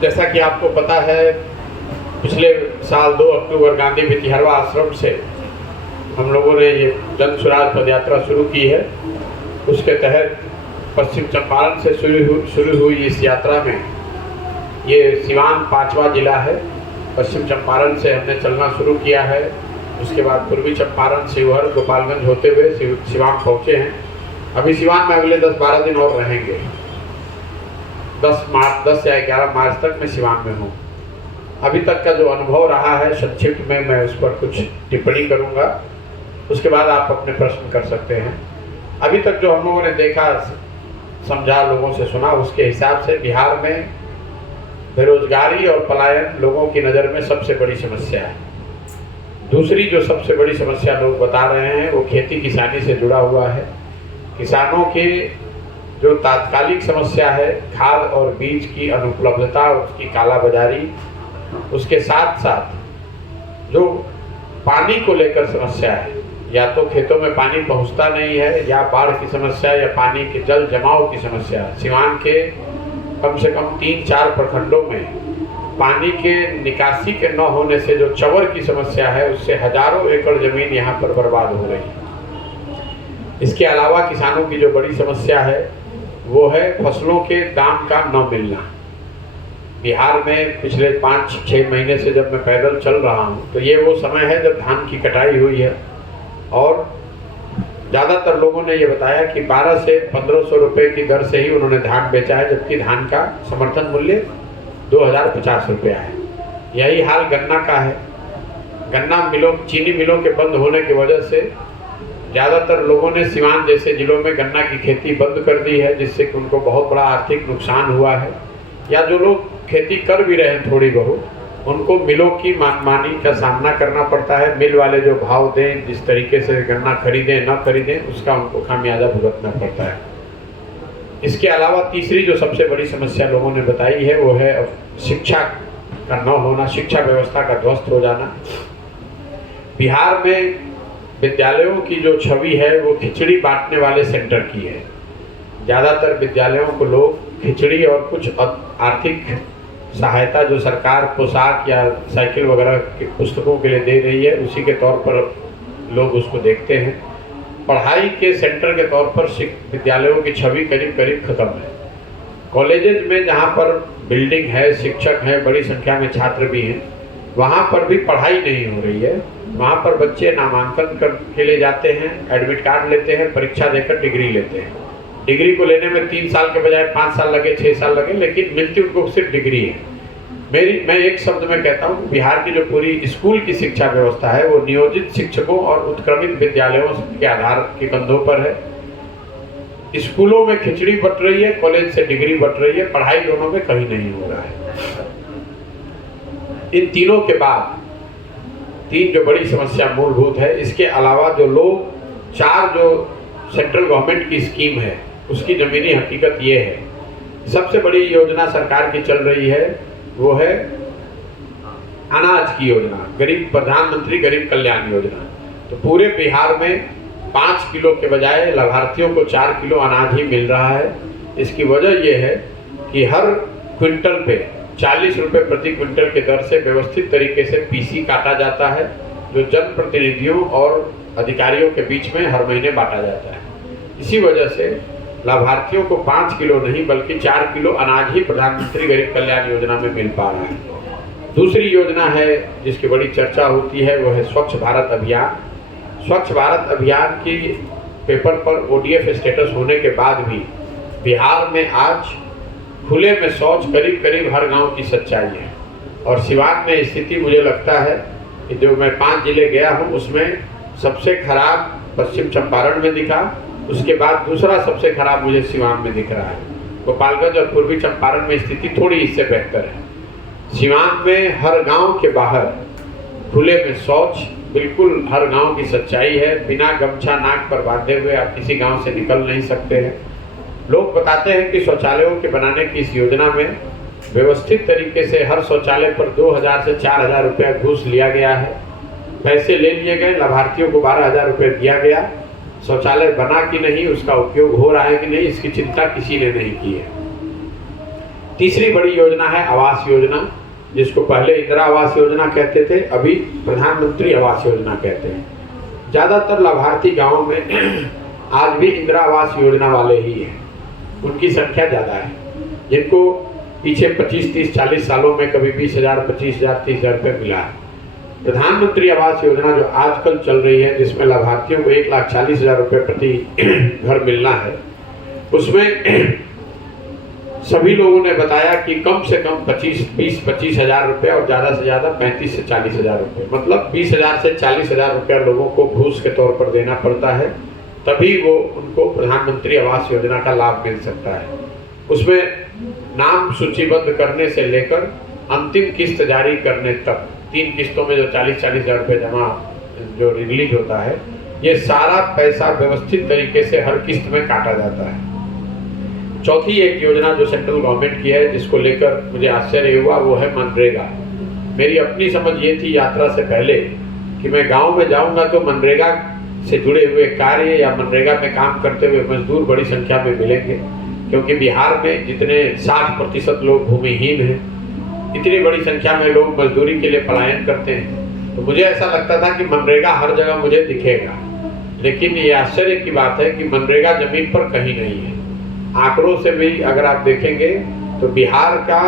जैसा कि आपको पता है, पिछले साल 2 अक्टूबर गांधी भितिहरवा आश्रम से हम लोगों ने ये जन स्वराज पद यात्रा शुरू की है। उसके तहत पश्चिम चंपारण से शुरू हुई इस यात्रा में ये सिवान 5वां जिला है। पश्चिम चंपारण से हमने चलना शुरू किया है। उसके बाद पूर्वी चंपारण, शिवहर, गोपालगंज होते हुए सिवान पहुँचे हैं। अभी सिवान में अगले 10-12 दिन और रहेंगे। 10 या 11 मार्च तक मैं सिवान में हूँ। अभी तक का जो अनुभव रहा है संक्षिप्त में मैं उस पर कुछ टिप्पणी करूँगा, उसके बाद आप अपने प्रश्न कर सकते हैं। अभी तक जो हम लोगों ने देखा, समझा, लोगों से सुना, उसके हिसाब से बिहार में बेरोजगारी और पलायन लोगों की नज़र में सबसे बड़ी समस्या है। दूसरी जो सबसे बड़ी समस्या लोग बता रहे हैं वो खेती किसानी से जुड़ा हुआ है। किसानों के जो तात्कालिक समस्या है, खाद और बीज की अनुपलब्धता, उसकी कालाबाजारी, उसके साथ साथ जो पानी को लेकर समस्या है, या तो खेतों में पानी पहुंचता नहीं है, या बाढ़ की समस्या, या पानी के जल जमाव की समस्या। सिवान के कम से कम 3-4 प्रखंडों में पानी के निकासी के न होने से जो चंवर की समस्या है, उससे हजारों एकड़ जमीन यहाँ पर बर्बाद हो रही है। इसके अलावा किसानों की जो बड़ी समस्या है वो है फसलों के दाम का न मिलना। बिहार में पिछले 5-6 महीने से जब मैं पैदल चल रहा हूँ तो ये वो समय है जब धान की कटाई हुई है, और ज़्यादातर लोगों ने ये बताया कि 1200 से 1500 रुपये की दर से ही उन्होंने धान बेचा है, जबकि धान का समर्थन मूल्य 2050 रुपया है। यही हाल गन्ना का है। गन्ना मिलों, चीनी मिलों के बंद होने की वजह से ज़्यादातर लोगों ने सिवान जैसे ज़िलों में गन्ना की खेती बंद कर दी है, जिससे कि उनको बहुत बड़ा आर्थिक नुकसान हुआ है। या जो लोग खेती कर भी रहे हैं थोड़ी बहुत, उनको मिलों की मनमानी का सामना करना पड़ता है। मिल वाले जो भाव दें, जिस तरीके से गन्ना खरीदें न खरीदें, उसका उनको खामियाजा भुगतना पड़ता है। इसके अलावा तीसरी जो सबसे बड़ी समस्या लोगों ने बताई है वो है शिक्षा का न होना, शिक्षा व्यवस्था का ध्वस्त हो जाना। बिहार में विद्यालयों की जो छवि है वो खिचड़ी बांटने वाले सेंटर की है। ज़्यादातर विद्यालयों को लोग खिचड़ी और कुछ आर्थिक सहायता जो सरकार पोशाक या साइकिल वगैरह के पुस्तकों के लिए दे रही है, उसी के तौर पर लोग उसको देखते हैं। पढ़ाई के सेंटर के तौर पर विद्यालयों की छवि करीब करीब खत्म है। कॉलेजेज में जहाँ पर बिल्डिंग है, शिक्षक हैं, बड़ी संख्या में छात्र भी हैं, वहाँ पर भी पढ़ाई नहीं हो रही है। वहाँ पर बच्चे नामांकन के लिए जाते हैं, एडमिट कार्ड लेते हैं, परीक्षा देकर डिग्री लेते हैं। डिग्री को लेने में 3 साल के बजाय 5 साल लगे, 6 साल लगे, लेकिन मिलती उनको सिर्फ डिग्री है। मैं एक शब्द में कहता हूँ, बिहार की जो पूरी स्कूल की शिक्षा व्यवस्था है वो नियोजित शिक्षकों और उत्क्रमित विद्यालयों के आधार के कंधों पर है। स्कूलों में खिचड़ी बट रही है, कॉलेज से डिग्री बट रही है, पढ़ाई दोनों में कहीं नहीं हो रहा है। इन तीनों के बाद 3 जो बड़ी समस्या मूलभूत है। इसके अलावा जो लोग 4 जो सेंट्रल गवर्नमेंट की स्कीम है उसकी ज़मीनी हकीकत ये है, सबसे बड़ी योजना सरकार की चल रही है वो है अनाज की योजना, प्रधानमंत्री गरीब कल्याण योजना। तो पूरे बिहार में 5 किलो के बजाय लाभार्थियों को 4 किलो अनाज ही मिल रहा है। इसकी वजह यह है कि हर क्विंटल पे 40 रुपये प्रति क्विंटल के दर से व्यवस्थित तरीके से पीसी काटा जाता है, जो जनप्रतिनिधियों और अधिकारियों के बीच में हर महीने बांटा जाता है। इसी वजह से लाभार्थियों को 5 किलो नहीं बल्कि 4 किलो अनाज ही प्रधानमंत्री गरीब कल्याण योजना में मिल पा रहा है। दूसरी योजना है जिसकी बड़ी चर्चा होती है वो है स्वच्छ भारत अभियान। स्वच्छ भारत अभियान की पेपर पर ODF स्टेटस होने के बाद भी बिहार में आज खुले में शौच करीब करीब हर गांव की सच्चाई है। और सिवान में स्थिति मुझे लगता है कि जो मैं 5 जिले गया हूं उसमें सबसे खराब पश्चिम चंपारण में दिखा, उसके बाद दूसरा सबसे खराब मुझे सिवान में दिख रहा है। गोपालगंज और पूर्वी चंपारण में स्थिति थोड़ी इससे बेहतर है। सिवान में हर गांव के बाहर खुले में शौच बिल्कुल हर गांव की सच्चाई है। बिना गमछा नाक पर बांधे हुए आप किसी गांव से निकल नहीं सकते हैं। लोग बताते हैं कि शौचालयों के बनाने की इस योजना में व्यवस्थित तरीके से हर शौचालय पर 2000 से 4000 रुपया घूस लिया गया है। पैसे ले लिए गए, लाभार्थियों को 12000 रुपये दिया गया। शौचालय बना कि नहीं, उसका उपयोग हो रहा है कि नहीं, इसकी चिंता किसी ने नहीं की है। तीसरी बड़ी योजना है आवास योजना, जिसको पहले इंदिरा आवास योजना कहते थे, अभी प्रधानमंत्री आवास योजना कहते हैं। ज़्यादातर लाभार्थी गाँव में आज भी इंदिरा आवास योजना वाले ही हैं, उनकी संख्या ज़्यादा है। जिनको पीछे 25, 30, 40 सालों में कभी 20,000, 25,000, 30,000 रुपये मिला है। प्रधानमंत्री आवास योजना जो आजकल चल रही है, जिसमें लाभार्थियों को 1,40,000 रुपये प्रति घर मिलना है, उसमें सभी लोगों ने बताया कि कम से कम 20-25,000 रुपये और ज़्यादा से ज़्यादा 35 से 40,000 रुपये, मतलब 20,000 से 40,000 रुपया लोगों को घूस के तौर पर देना पड़ता है, तभी वो उनको प्रधानमंत्री आवास योजना का लाभ मिल सकता है। उसमें नाम सूचीबद्ध करने से लेकर अंतिम किस्त जारी करने तक 3 किस्तों में जो 40,000 रुपये जमा जो रिलीज होता है, ये सारा पैसा व्यवस्थित तरीके से हर किस्त में काटा जाता है। चौथी एक योजना जो सेंट्रल गवर्नमेंट की है, जिसको लेकर मुझे आश्चर्य हुआ, वो है मनरेगा। मेरी अपनी समझ ये थी यात्रा से पहले कि मैं गांव में जाऊंगा तो मनरेगा से जुड़े हुए कार्य या मनरेगा में काम करते हुए मजदूर बड़ी संख्या में मिलेंगे, क्योंकि बिहार में जितने 60% लोग भूमिहीन हैं, इतनी बड़ी संख्या में लोग मजदूरी के लिए पलायन करते हैं, तो मुझे ऐसा लगता था कि मनरेगा हर जगह मुझे दिखेगा। लेकिन ये आश्चर्य की बात है कि मनरेगा जमीन पर कहीं नहीं है। आंकड़ों से भी अगर आप देखेंगे तो बिहार का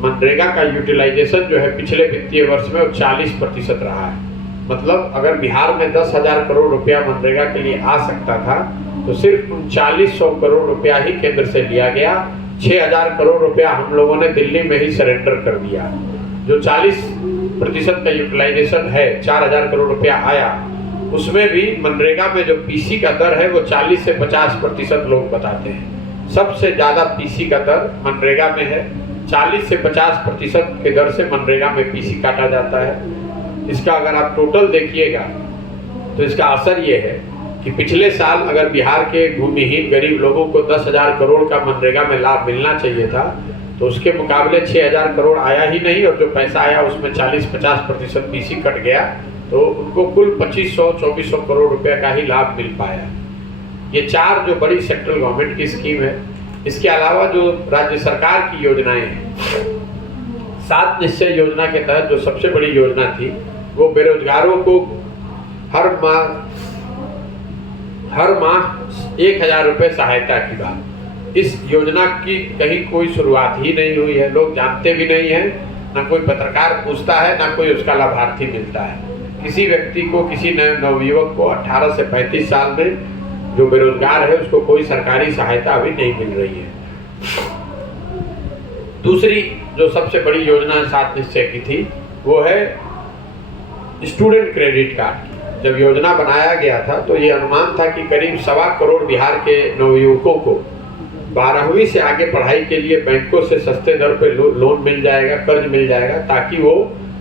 मनरेगा का यूटिलाइजेशन जो है पिछले वित्तीय वर्ष में वो 40% रहा है। मतलब अगर बिहार में 10,000 करोड़ रुपया मनरेगा के लिए आ सकता था, तो सिर्फ 3900 करोड़ रुपया ही केंद्र से लिया गया। 6,000 करोड़ रुपया हम लोगों ने दिल्ली में ही सरेंडर कर दिया। जो 40% का यूटिलाइजेशन है, 4,000 करोड़ रुपया आया, उसमें भी मनरेगा में जो पीसी का दर है वो 40 से 50% लोग बताते हैं। सबसे ज़्यादा पीसी का दर मनरेगा में है। 40 से 50% के दर से मनरेगा में पीसी काटा जाता है। इसका अगर आप टोटल देखिएगा तो इसका असर ये है कि पिछले साल अगर बिहार के भूमिहीन गरीब लोगों को 10,000 करोड़ का मनरेगा में लाभ मिलना चाहिए था, तो उसके मुकाबले 6,000 करोड़ आया ही नहीं, और जो पैसा आया उसमें 40-50% पीसी कट गया, तो उनको कुल 2,500-2,400 करोड़ रुपये का ही लाभ मिल पाया। ये 4 जो बड़ी सेंट्रल गवर्नमेंट की स्कीम है। इसके अलावा जो राज्य सरकार की योजनाएं हैं, 7 निश्चय योजना के तहत जो सबसे बड़ी योजना थी, वो बेरोजगारों को हर माह 1,000 रुपये सहायता की बात। इस योजना की कहीं कोई शुरुआत ही नहीं हुई है, लोग जानते भी नहीं हैं, ना कोई पत्रकार पूछता है, ना कोई उसका लाभार्थी मिलता है। किसी व्यक्ति को, किसी नवयुवक को 18 से 35 साल में जो बेरोजगार है, उसको कोई सरकारी सहायता अभी नहीं मिल रही है। दूसरी जो सबसे बड़ी योजना 7 निश्चय की थी, वो है स्टूडेंट क्रेडिट कार्ड। जब योजना बनाया गया था तो ये अनुमान था कि करीब 1.25 करोड़ बिहार के नवयुवकों को 12वीं से आगे पढ़ाई के लिए बैंकों से सस्ते दर पर लोन मिल जाएगा, कर्ज मिल जाएगा, ताकि वो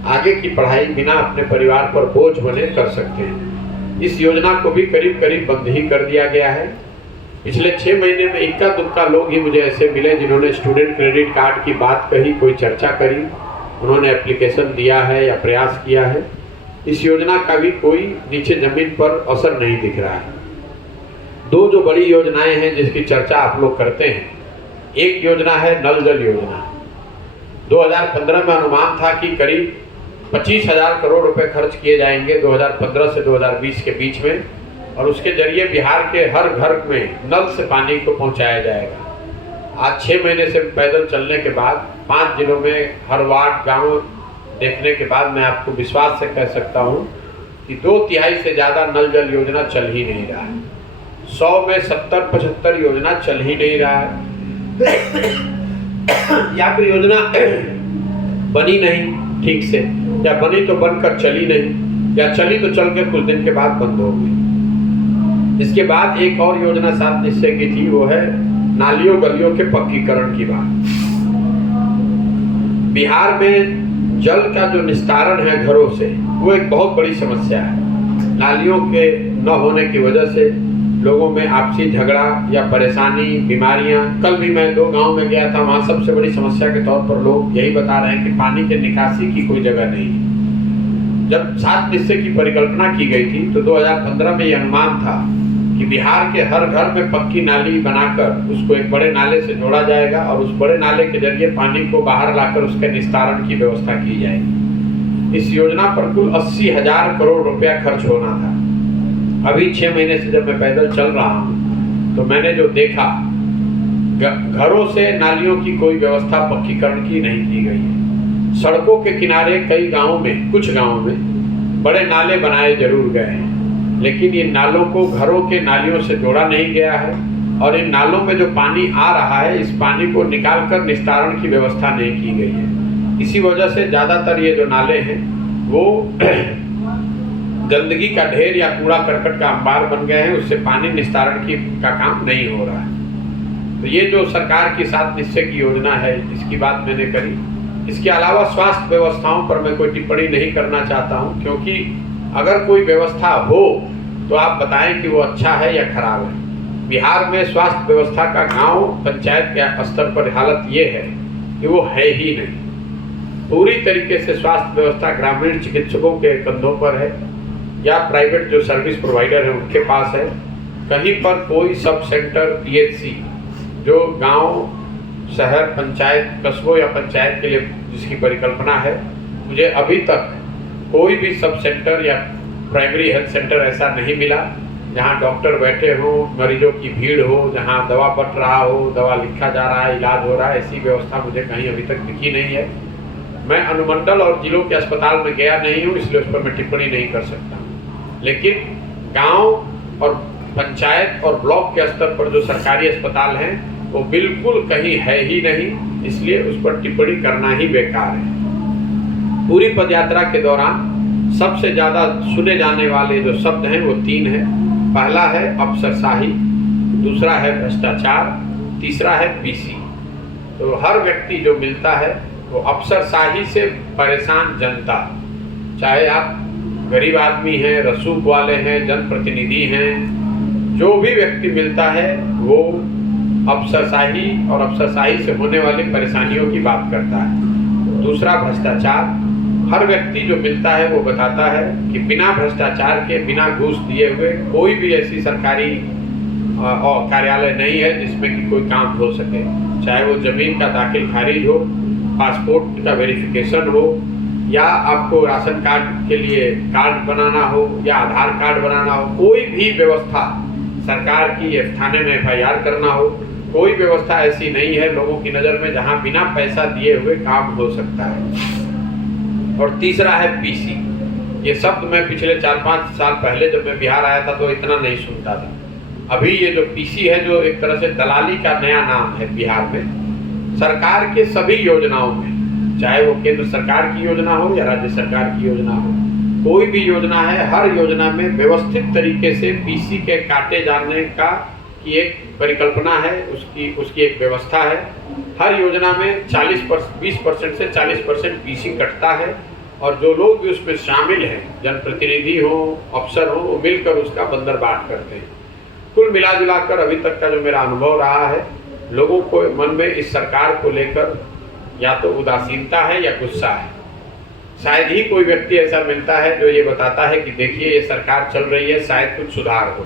आगे की पढ़ाई बिना अपने परिवार पर बोझ बने कर सकते हैं। इस योजना को भी करीब बंद ही कर दिया गया है। पिछले 6 महीने में इक्का दुक्का लोग ही मुझे ऐसे मिले जिन्होंने स्टूडेंट क्रेडिट कार्ड की बात कही, कोई चर्चा करी, उन्होंने एप्लीकेशन दिया है या प्रयास किया है। इस योजना का भी कोई नीचे जमीन पर असर नहीं दिख रहा है। 2 जो बड़ी योजनाएं हैं जिसकी चर्चा आप लोग करते हैं, एक योजना है नल जल योजना। 2015 में अनुमान था कि करीब 25,000 करोड़ रुपए खर्च किए जाएंगे 2015 से 2020 के बीच में, और उसके जरिए बिहार के हर घर में नल से पानी को पहुंचाया जाएगा। आज 6 महीने से पैदल चलने के बाद 5 जिलों में हर वार्ड गांव देखने के बाद मैं आपको विश्वास से कह सकता हूं कि 2/3 से ज़्यादा नल जल योजना चल ही नहीं रहा है। 100 में 70-75 योजना चल ही नहीं रहा है। या फिर योजना बनी नहीं ठीक से, या बनी तो बनकर चली नहीं, या चली तो चल के कुछ दिन के बाद बंद हो गई। इसके बाद एक और योजना 7 निश्चय की थी, वो है नालियों गलियों के पक्कीकरण की बात। बिहार में जल का जो निस्तारण है घरों से, वो एक बहुत बड़ी समस्या है। नालियों के न होने की वजह से लोगों में आपसी झगड़ा या परेशानी, बीमारियां। कल भी मैं 2 गांव में गया था, वहाँ सबसे बड़ी समस्या के तौर पर लोग यही बता रहे हैं कि पानी के निकासी की कोई जगह नहीं है। जब 7 निश्चय की परिकल्पना की गई थी तो 2015 में ये अनुमान था कि बिहार के हर घर में पक्की नाली बनाकर उसको एक बड़े नाले से जोड़ा जाएगा और उस बड़े नाले के जरिए पानी को बाहर लाकर उसके निस्तारण की व्यवस्था की जाएगी। इस योजना पर कुल 80,000 करोड़ रुपया खर्च होना था। अभी 6 महीने से जब मैं पैदल चल रहा हूँ तो मैंने जो देखा, घरों से नालियों की कोई व्यवस्था पक्कीकरण की नहीं की गई है। सड़कों के किनारे कई गाँवों में, कुछ गाँवों में बड़े नाले बनाए जरूर गए हैं, लेकिन इन नालों को घरों के नालियों से जोड़ा नहीं गया है और इन नालों में जो पानी आ रहा है, इस पानी को निकालकर निस्तारण की व्यवस्था नहीं की गई है। इसी वजह से ज़्यादातर ये जो नाले हैं वो गंदगी का ढेर या कूड़ा करकट का अंबार बन गए हैं, उससे पानी निस्तारण का काम नहीं हो रहा है। तो ये जो सरकार की 7 निश्चय की योजना है, इसकी बात मैंने करी। इसके अलावा स्वास्थ्य व्यवस्थाओं पर मैं कोई टिप्पणी नहीं करना चाहता हूँ, क्योंकि अगर कोई व्यवस्था हो तो आप बताएं कि वो अच्छा है या खराब है। बिहार में स्वास्थ्य व्यवस्था का गांव पंचायत के स्तर पर हालत ये है कि वो है ही नहीं। पूरी तरीके से स्वास्थ्य व्यवस्था ग्रामीण चिकित्सकों के कंधों पर है या प्राइवेट जो सर्विस प्रोवाइडर है उनके पास है। कहीं पर कोई सब सेंटर PHC जो गांव, शहर, पंचायत, कस्बों या पंचायत के लिए जिसकी परिकल्पना है, मुझे अभी तक कोई भी सब सेंटर या प्राइमरी हेल्थ सेंटर ऐसा नहीं मिला जहां डॉक्टर बैठे हो, मरीजों की भीड़ हो, जहां दवा बट रहा हो, दवा लिखा जा रहा है, इलाज हो रहा है। ऐसी व्यवस्था मुझे कहीं अभी तक दिखी नहीं है। मैं अनुमंडल और जिलों के अस्पताल में गया नहीं हूँ, इसलिए उस पर मैं टिप्पणी नहीं कर सकता। लेकिन गांव और पंचायत और ब्लॉक के स्तर पर जो सरकारी अस्पताल हैं वो बिल्कुल कहीं है ही नहीं, इसलिए उस पर टिप्पणी करना ही बेकार है। पूरी पदयात्रा के दौरान सबसे ज़्यादा सुने जाने वाले जो शब्द हैं वो 3 हैं। पहला है अफसरशाही, दूसरा है भ्रष्टाचार, तीसरा है PC। तो हर व्यक्ति जो मिलता है वो अफसरशाही से परेशान जनता, चाहे आप गरीब आदमी हैं, रसूख वाले हैं, जनप्रतिनिधि हैं, जो भी व्यक्ति मिलता है वो अफसरशाही और अफसरशाही से होने वाली परेशानियों की बात करता है। दूसरा भ्रष्टाचार, हर व्यक्ति जो मिलता है वो बताता है कि बिना भ्रष्टाचार के, बिना घूस दिए हुए कोई भी ऐसी सरकारी कार्यालय नहीं है जिसमें कि कोई काम हो सके। चाहे वो ज़मीन का दाखिल खारिज हो, पासपोर्ट का वेरिफिकेशन हो, या आपको राशन कार्ड के लिए कार्ड बनाना हो या आधार कार्ड बनाना हो, कोई भी व्यवस्था सरकार की, या थाने में FIR करना हो, कोई व्यवस्था ऐसी नहीं है लोगों की नज़र में जहां बिना पैसा दिए हुए काम हो सकता है। और तीसरा है PC। ये शब्द मैं पिछले 4-5 साल पहले जब मैं बिहार आया था तो इतना नहीं सुनता था। अभी ये जो PC है, जो एक तरह से दलाली का नया नाम है बिहार में। सरकार के सभी योजनाओं में, चाहे वो केंद्र सरकार की योजना हो या राज्य सरकार की योजना हो, कोई भी योजना है, हर योजना में व्यवस्थित तरीके से PC के काटे जाने का की एक परिकल्पना है, उसकी एक व्यवस्था है। हर योजना में 20% से 40% PC कटता है और जो लोग भी उसमें शामिल हैं, जनप्रतिनिधि हो, अफसर हो, वो मिलकर उसका बंदरबाट करते हैं। कुल मिला जुला कर अभी तक का जो मेरा अनुभव रहा है, लोगों को मन में इस सरकार को लेकर या तो उदासीनता है या गुस्सा है। शायद ही कोई व्यक्ति ऐसा मिलता है जो ये बताता है कि देखिए ये सरकार चल रही है, शायद कुछ सुधार हो।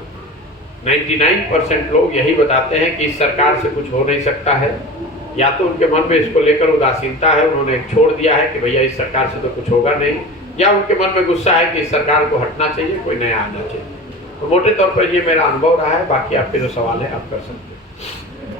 99% लोग यही बताते हैं कि इस सरकार से कुछ हो नहीं सकता है, या तो उनके मन में इसको लेकर उदासीनता है, उन्होंने छोड़ दिया है कि भैया इस सरकार से तो कुछ होगा नहीं, या उनके मन में गुस्सा है कि इस सरकार को हटना चाहिए, कोई नया आना चाहिए। तो मोटे तौर पर ये मेरा अनुभव रहा है। बाकी आपके जो सवाल है आप कर सकते हैं।